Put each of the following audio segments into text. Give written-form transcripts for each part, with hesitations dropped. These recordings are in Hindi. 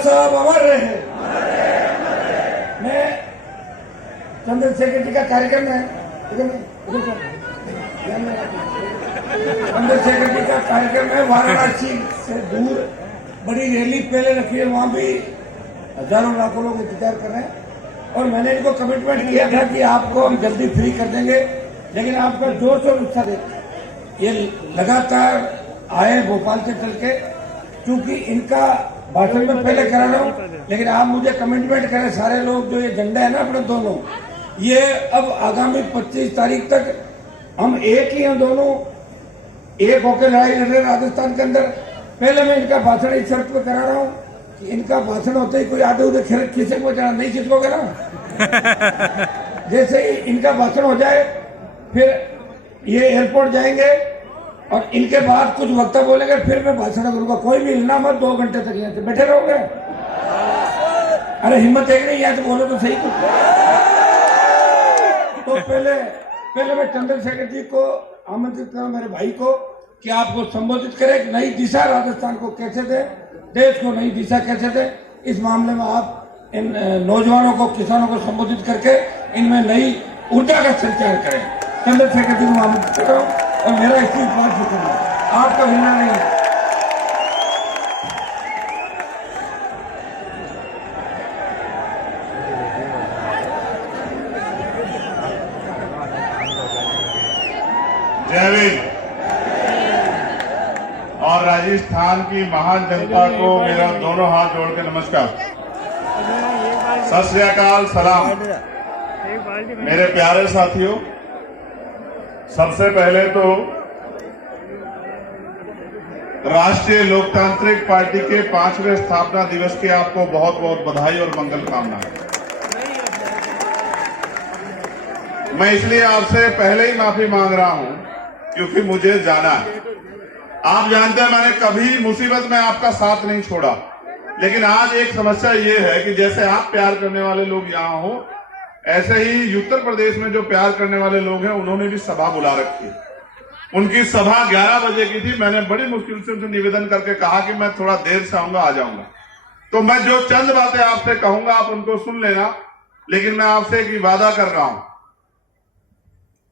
साहब अमर रहे। मैं चंद्रशेखर जी का कार्यक्रम है, चंद्रशेखर जी का कार्यक्रम है वाराणसी से दूर बड़ी रैली पहले रखी है, वहां भी हजारों लाखों लोग इंतजार कर रहे हैं। और मैंने इनको कमिटमेंट किया था कि आपको हम जल्दी फ्री कर देंगे, लेकिन आपका जोश और उत्साह देख ये लगातार आए भोपाल से चल के, क्योंकि इनका भाषण में पहले करा रहा हूं, लेकिन आप मुझे कमिटमेंट करें सारे लोग, जो ये झंडा है ना अपने दोनों, ये अब आगामी 25 तारीख तक हम एक ही हैं, दोनों एक होकर लड़ाई लड़ रहे राजस्थान के अंदर। पहले मैं इनका भाषण इस शर्त पे करा रहा हूं कि इनका भाषण होते ही कोई आधे उधर खिसक को जाना नहीं, खिसकोगे ना। जैसे ही इनका भाषण हो जाए फिर ये एयरपोर्ट जाएंगे और इनके बाद कुछ वक्ता बोलेंगे, फिर मैं भाषण करूंगा। कोई भी हिलना मत, 2 घंटे तक यहाँ से बैठे रहोगे। अरे हिम्मत है नहीं, यहाँ से बोलो तो सही कुछ। तो पहले मैं चंद्रशेखर जी को आमंत्रित करूं, मेरे भाई को, कि आपको संबोधित करें, नई दिशा राजस्थान को कैसे दे, देश को नई दिशा कैसे दे। इस मामले में आप इन नौजवानों को, किसानों को संबोधित करके इनमें नई ऊर्जा का संचार करें। चंद्रशेखर जी को आमंत्रित कर रहा हूं और मेरा इसी बात से करना, आपका हिलना नहीं है। जय हिंद। और राजस्थान की महान जनता को मेरा दोनों हाथ जोड़ के नमस्कार, सत श्री अकाल, सलाम। मेरे प्यारे साथियों, सबसे पहले तो राष्ट्रीय लोकतांत्रिक पार्टी के 5वें स्थापना दिवस की आपको बहुत बहुत बधाई और मंगल कामनाएं। मैं इसलिए आपसे पहले ही माफी मांग रहा हूं क्योंकि मुझे जाना है। आप जानते हैं मैंने कभी मुसीबत में आपका साथ नहीं छोड़ा, लेकिन आज एक समस्या ये है कि जैसे आप प्यार करने वाले लोग यहाँ हो, ऐसे ही उत्तर प्रदेश में जो प्यार करने वाले लोग हैं उन्होंने भी सभा बुला रखी है। उनकी सभा 11 बजे की थी। मैंने बड़ी मुश्किल से उनसे निवेदन करके कहा कि मैं थोड़ा देर से आऊंगा, आ जाऊंगा। तो मैं जो चंद बातें आपसे कहूंगा आप उनको सुन लेना, लेकिन मैं आपसे एक वादा कर रहा हूं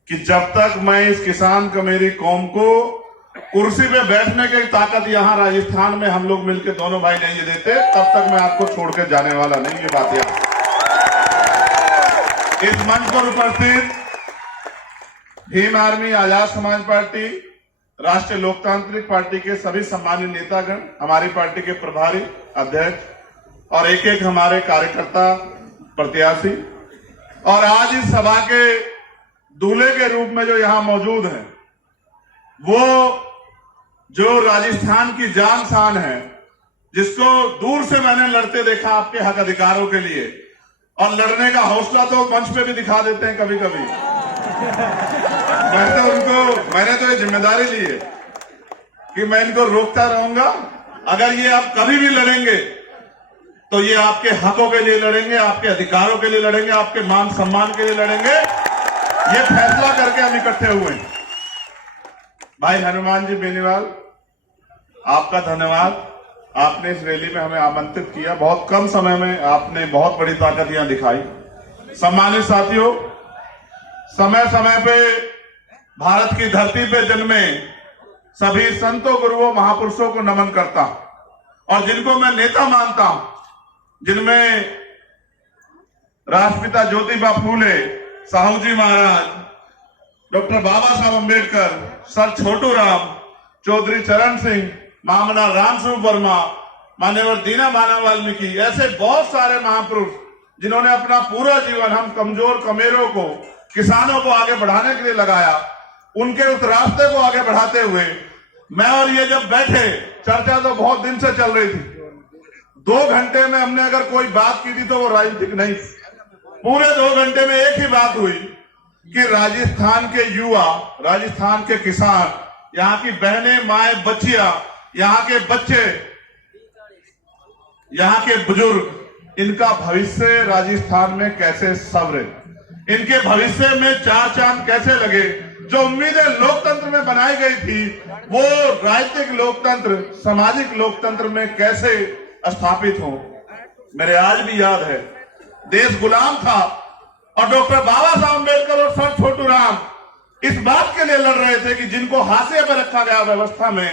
कि जब तक मैं इस किसान कमेरी कौम को कुर्सी पे बैठने की ताकत यहां राजस्थान में हम लोग मिलकर दोनों भाई नहीं देते, तब तक मैं आपको छोड़ के जाने वाला नहीं। ये बात याद। इस मंच पर उपस्थित भीम आर्मी, आजाद समाज पार्टी, राष्ट्रीय लोकतांत्रिक पार्टी के सभी सम्मानित नेतागण, हमारी पार्टी के प्रभारी अध्यक्ष और एक एक हमारे कार्यकर्ता, प्रत्याशी, और आज इस सभा के दूल्हे के रूप में जो यहां मौजूद हैं, वो जो राजस्थान की जान शान है, जिसको दूर से मैंने लड़ते देखा आपके हक अधिकारों के लिए, और लड़ने का हौसला तो मंच पे भी दिखा देते हैं कभी कभी। मैंने तो ये जिम्मेदारी ली है कि मैं इनको रोकता रहूंगा। अगर ये आप कभी भी लड़ेंगे तो ये आपके हकों के लिए लड़ेंगे, आपके अधिकारों के लिए लड़ेंगे, आपके मान सम्मान के लिए लड़ेंगे। ये फैसला करके हम इकट्ठे हुए हैं। भाई हनुमान जी बेनीवाल, आपका धन्यवाद। आपने इस रैली में हमें आमंत्रित किया। बहुत कम समय में आपने बहुत बड़ी ताकत यहां दिखाई। सम्मानित साथियों, समय समय पे भारत की धरती पे जन्मे सभी संतों, गुरुओं, महापुरुषों को नमन करता हूं और जिनको मैं नेता मानता हूं, जिनमें राष्ट्रपिता ज्योतिबा फूले, साहू जी महाराज, डॉक्टर बाबा साहब अम्बेडकर, सर छोटू राम, चौधरी चरण सिंह, महामना रामस्वरूप वर्मा, मान्यवर दीना मानव वाल्मीकि, ऐसे बहुत सारे महापुरुष जिन्होंने अपना पूरा जीवन हम कमजोर कमेरों को, किसानों को आगे बढ़ाने के लिए लगाया। उनके उस रास्ते को आगे बढ़ाते हुए मैं और ये जब बैठे, चर्चा तो बहुत दिन से चल रही थी। 2 घंटे में हमने अगर कोई बात की थी तो वो राजनीतिक नहीं। पूरे 2 घंटे में एक ही बात हुई कि राजस्थान के युवा, राजस्थान के किसान, यहाँ की बहनें, माएं, बच्चियां, यहाँ के बच्चे, यहाँ के बुजुर्ग, इनका भविष्य राजस्थान में कैसे संवरे, इनके भविष्य में 4 चांद कैसे लगे। जो उम्मीदें लोकतंत्र में बनाई गई थी वो राजनीतिक लोकतंत्र, सामाजिक लोकतंत्र में कैसे स्थापित हो। मेरे आज भी याद है, देश गुलाम था और डॉक्टर बाबा साहब अम्बेडकर और सर छोटू राम इस बात के लिए लड़ रहे थे कि जिनको हाशिए पर रखा गया व्यवस्था में,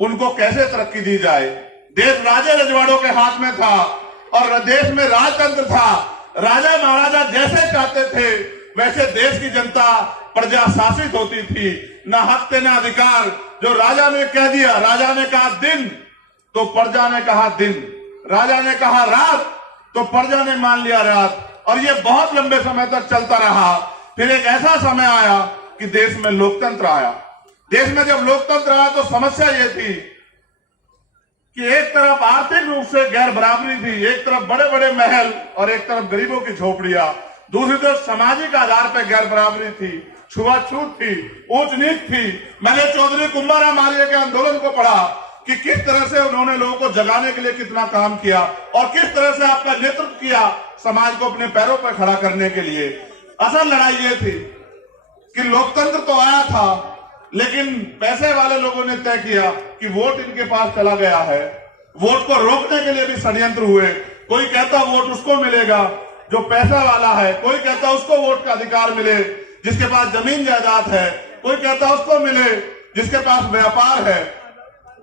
उनको कैसे तरक्की दी जाए। देश राजे रजवाड़ों के हाथ में था और देश में राजतंत्र था। राजा महाराजा जैसे चाहते थे वैसे देश की जनता प्रजा शासित होती थी, न हक न अधिकार। जो राजा ने कह दिया, राजा ने कहा दिन तो प्रजा ने कहा दिन, राजा ने कहा रात तो प्रजा ने मान लिया रात। और ये बहुत लंबे समय तक चलता रहा। फिर एक ऐसा समय आया कि देश में लोकतंत्र आया। देश में जब लोकतंत्र आया तो समस्या ये थी कि एक तरफ आर्थिक रूप से गैर बराबरी थी, एक तरफ बड़े बड़े महल और एक तरफ गरीबों की झोपड़ियां, दूसरी तरफ सामाजिक आधार पर गैर बराबरी थी, छुआछूत थी, ऊंच नीच थी। मैंने चौधरी कुंभाराम आर्य के आंदोलन को पढ़ा कि किस तरह से उन्होंने लोगों को जगाने के लिए कितना काम किया और किस तरह से आपका नेतृत्व किया समाज को अपने पैरों पर खड़ा करने के लिए। असल लड़ाई ये थी कि लोकतंत्र तो आया था, लेकिन पैसे वाले लोगों ने तय किया कि वोट इनके पास चला गया है। वोट को रोकने के लिए भी षड्यंत्र हुए। कोई कहता वोट उसको मिलेगा जो पैसा वाला है, कोई कहता उसको वोट का अधिकार मिले जिसके पास जमीन जायदाद है, कोई कहता उसको मिले जिसके पास व्यापार है।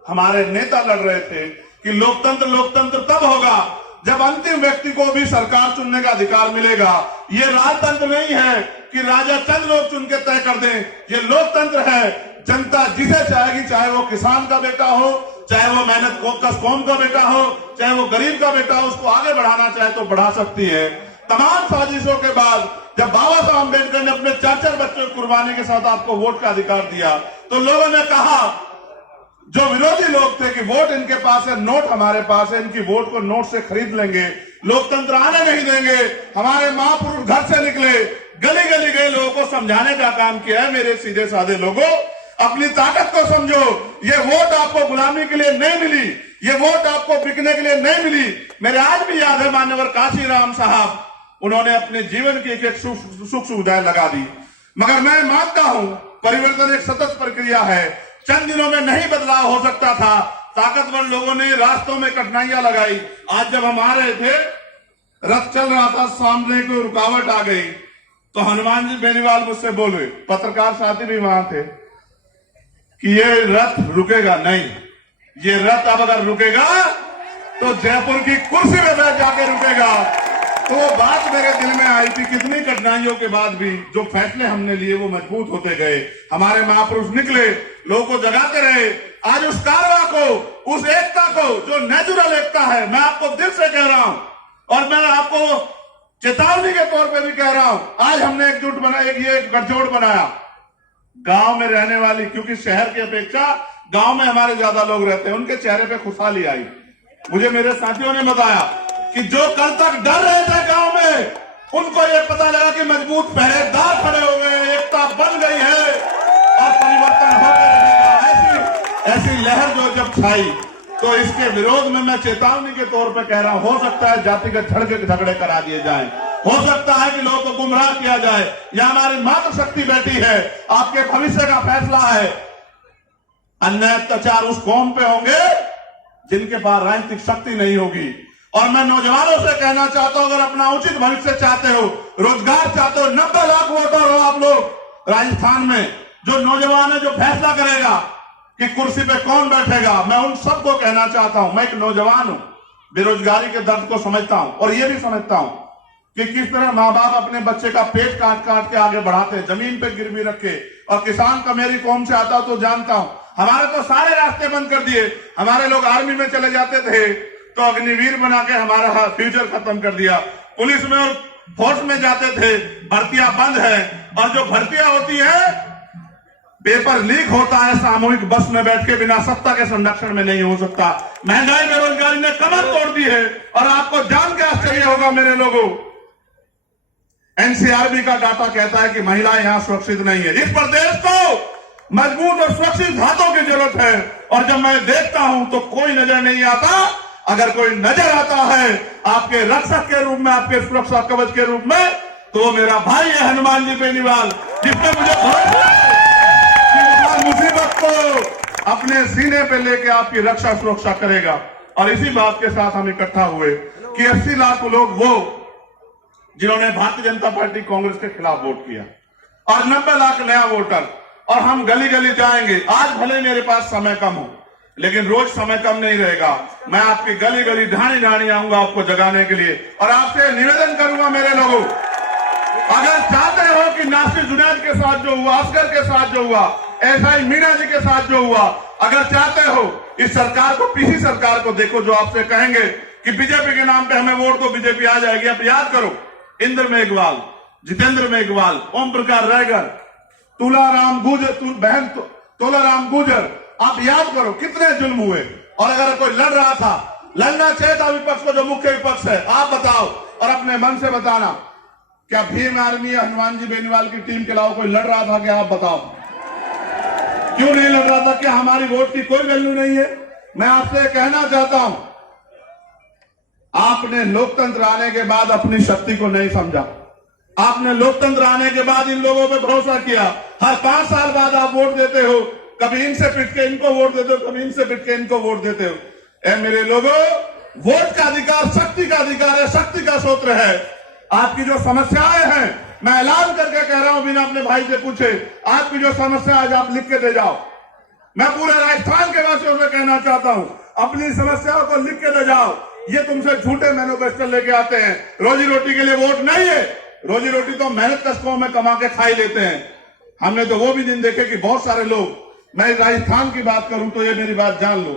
हमारे नेता लड़ रहे थे कि लोकतंत्र लोकतंत्र तब होगा जब अंतिम व्यक्ति को भी सरकार चुनने का अधिकार मिलेगा। ये राजतंत्र नहीं है कि राजा चंद लोग चुन के तय कर दें। ये लोकतंत्र है, जनता जिसे चाहेगी, चाहे वो किसान का बेटा हो, चाहे वो मेहनत कौम का बेटा हो, चाहे वो गरीब का बेटा हो, उसको आगे बढ़ाना चाहे तो बढ़ा सकती है। तमाम साजिशों के बाद जब बाबा साहब अम्बेडकर ने अपने 4 बच्चों की कुर्बानी के साथ आपको वोट का अधिकार दिया तो लोगों ने कहा, जो विरोधी लोग थे कि वोट इनके पास है, नोट हमारे पास है, इनकी वोट को नोट से खरीद लेंगे, लोकतंत्र आने नहीं देंगे। हमारे महापुरुष घर से निकले, गली गली गए, लोगों को समझाने का काम किया है। मेरे सीधे साधे लोगों, अपनी ताकत को समझो। ये वोट आपको गुलामी के लिए नहीं मिली, ये वोट आपको बिकने के लिए नहीं मिली। मेरे आज भी याद है मान्यवर काशीराम साहब, उन्होंने अपने जीवन की एक सुख सुविधाएं लगा दी। मगर मैं मानता हूं परिवर्तन एक सतत प्रक्रिया है। चंद दिनों में नहीं बदलाव हो सकता था। ताकतवर लोगों ने रास्तों में कठिनाइयां लगाई। आज जब हम आ रहे थे, रथ चल रहा था, सामने कोई रुकावट आ गई तो हनुमान जी बेनीवाल मुझसे बोले, पत्रकार साथी भी वहां थे, कि ये रथ रुकेगा नहीं। ये रथ अब अगर रुकेगा तो जयपुर की कुर्सी में बैठ जाके रुकेगा। तो वो बात मेरे दिल में आई थी। कितनी कठिनाइयों के बाद भी जो फैसले हमने लिए वो मजबूत होते गए। हमारे महापुरुष निकले, लोगों को जगाते रहे। आज उस कारवां को, उस एकता को जो नेचुरल एकता है, मैं आपको दिल से कह रहा हूं और मैं आपको चेतावनी के तौर पे भी कह रहा हूं। आज हमने एकजुट बनाया, ये गठजोड़ बनाया गांव में रहने वाली, क्योंकि शहर की अपेक्षा गांव में हमारे ज्यादा लोग रहते हैं, उनके चेहरे पे खुशहाली आई। मुझे मेरे साथियों ने बताया कि जो कल तक डर रहे थे गांव में, उनको ये पता लगा कि मजबूत पहरेदार खड़े हो गए, एकता बन गई है और परिवर्तन हो गया। ऐसी लहर जो जब छाई तो इसके विरोध में मैं चेतावनी के तौर पर कह रहा हूं, हो सकता है जातिगत झगड़े करा दिए जाएं, हो सकता है कि लोगों को गुमराह किया जाए। यह हमारी मातृशक्ति बैठी है, आपके भविष्य का फैसला है। अन्याय अत्याचार उस कौम पे होंगे जिनके पास राजनीतिक शक्ति नहीं होगी। और मैं नौजवानों से कहना चाहता हूं, अगर अपना उचित भविष्य चाहते हो, रोजगार चाहते हो, 90 लाख वोटर हो आप लोग राजस्थान में, जो नौजवान है, जो फैसला करेगा कि कुर्सी पे कौन बैठेगा, मैं उन सबको कहना चाहता हूं। मैं एक नौजवान हूं, बेरोजगारी के दर्द को समझता हूं और ये भी समझता हूं कि किस तरह माँ बाप अपने बच्चे का पेट काट काट के आगे बढ़ाते, जमीन पे गिरवी रखे। और किसान का मेरी कौम से आता तो जानता हूं, हमारे तो सारे रास्ते बंद कर दिए। हमारे लोग आर्मी में चले जाते थे तो अग्निवीर बना के हमारा फ्यूचर खत्म कर दिया। पुलिस में और फोर्स में जाते थे, भर्तियां बंद है। और जो भर्तियां होती है, पेपर लीक होता है, सामूहिक बस में बैठ के बिना सत्ता के संरक्षण में नहीं हो सकता। महंगाई बेरोजगारी ने कमर तोड़ दी है। और आपको जान के आश्चर्य होगा मेरे लोगों, एनसीआरबी का डाटा कहता है कि महिलाएं यहां सुरक्षित नहीं है। इस प्रदेश को मजबूत और सुरक्षित हाथों की जरूरत है। और जब मैं देखता हूं तो कोई नजर नहीं आता। अगर कोई नजर आता है आपके रक्षक के रूप में, आपके सुरक्षा कवच के रूप में, तो वो मेरा भाई है हनुमान जी बेनीवाल, जिसने मुझे भरोसा है कि मुसीबत को अपने सीने पे लेके आपकी रक्षा सुरक्षा करेगा। और इसी बात के साथ हम इकट्ठा हुए। कि 80 लाख लोग वो जिन्होंने भारतीय जनता पार्टी कांग्रेस के खिलाफ वोट किया और 90 लाख नया वोटर। और हम गली गली जाएंगे। आज भले मेरे पास समय कम हो, लेकिन रोज समय कम नहीं रहेगा। मैं आपकी गली गली ढाणी ढाणी आऊंगा आपको जगाने के लिए और आपसे निवेदन करूंगा मेरे लोगों, अगर चाहते हो कि नासिर जुनैद के साथ जो हुआ, असगर के साथ जो हुआ, एसआई मीणा जी के साथ जो हुआ, अगर चाहते हो इस सरकार को, पीसी सरकार को देखो जो आपसे कहेंगे कि बीजेपी के नाम पे हमें वोट दो, बीजेपी आ जाएगी। आप याद करो, इंद्र मेघवाल, जितेंद्र मेघवाल, ओम प्रकाश रायगर, तुलाराम गुजर, बहन तोलाराम गुजर, आप याद करो कितने जुल्म हुए। और अगर कोई लड़ रहा था, लड़ना चाहिए था विपक्ष को, जो मुख्य विपक्ष है। आप बताओ और अपने मन से बताना, क्या भीम आर्मी या हनुमान जी बेनीवाल की टीम के अलावा कोई लड़ रहा था? क्या आप बताओ, क्यों नहीं लड़ रहा था? क्या हमारी वोट की कोई वैल्यू नहीं है? मैं आपसे कहना चाहता हूं, आपने लोकतंत्र आने के बाद अपनी शक्ति को नहीं समझा। आपने लोकतंत्र आने के बाद इन लोगों पे भरोसा किया। हर 5 साल बाद आप वोट देते हो, कभी इनसे पिट के इनको वोट देते हो, कभी इनसे पिट के इनको वोट देते हो। ए मेरे लोगों, वोट का अधिकार शक्ति का अधिकार है, शक्ति का सूत्र है। आपकी जो समस्याएं हैं, मैं ऐलान करके कह रहा हूं बिना अपने भाई से पूछे, आपकी जो समस्या आज आप लिख के दे जाओ। मैं पूरे राजस्थान के वासियों से कहना चाहता हूं, अपनी समस्याओं को लिख के दे जाओ। ये तुमसे झूठे मैनिफेस्टो लेके आते हैं। रोजी रोटी के लिए वोट नहीं है, रोजी रोटी तो मेहनत कष्टों में कमा के खा ही लेते हैं। हमने तो वो भी दिन देखे कि बहुत सारे लोग, मैं राजस्थान की बात करूं तो ये मेरी बात जान लो,